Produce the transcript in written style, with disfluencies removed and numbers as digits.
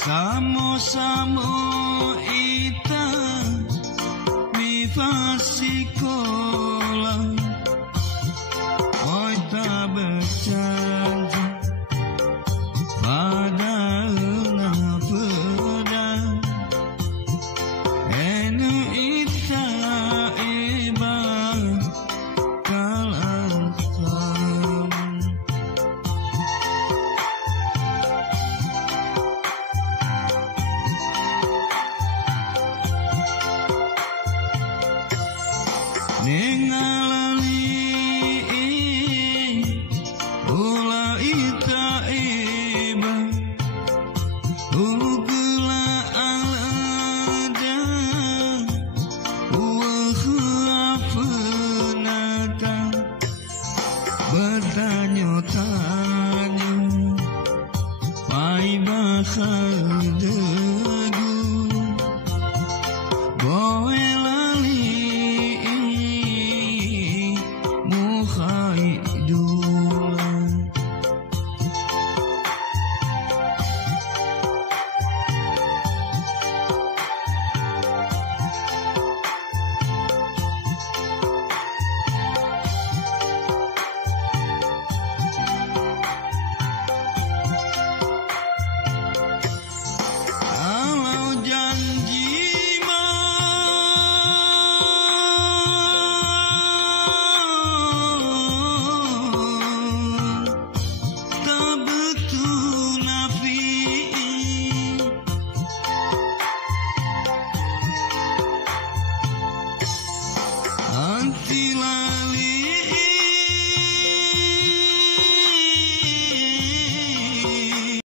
Samo-samo ita mi fasikola oi tak berjanji padahal pedang enu ita iba nengalali ula ita iba ukula alada wahuafunata bertanya-tanya pai bakal degu boy lali Anti lali